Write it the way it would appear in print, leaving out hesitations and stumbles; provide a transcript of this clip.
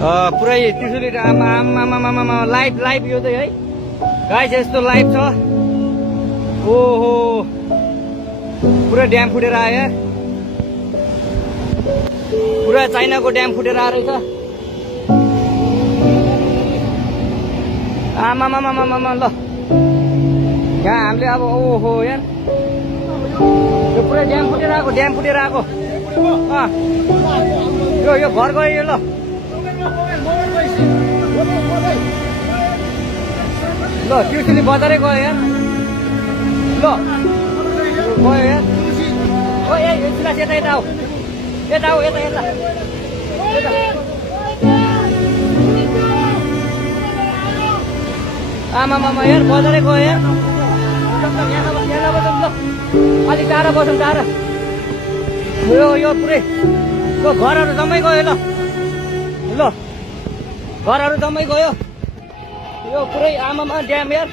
पुरै Trishuli live live यो चाहिँ है गाइस यस्तो लाइभ छ ओहो पुरा ड्याम फुटेर आयो पुरा चाइनाको ड्याम फुटेर आएर छ आमामामामामा ल यहाँ हामीले अब ओहो यार यो पुरै ड्याम फुटेर आएको यो घर गयो यो ल त्रिशुली बजारै गयो यार ल गयो यार ओ ए सिलास यता आऊ यता आमामामा यार बजारै गयो यार यहाँ बसौँ ल अलिक टाढा बसौँ टाढा यो पुरै घरहरू जम्मै गयो ल घरहरू जम्मै गयो यो पुरै आमामा ड्याम यार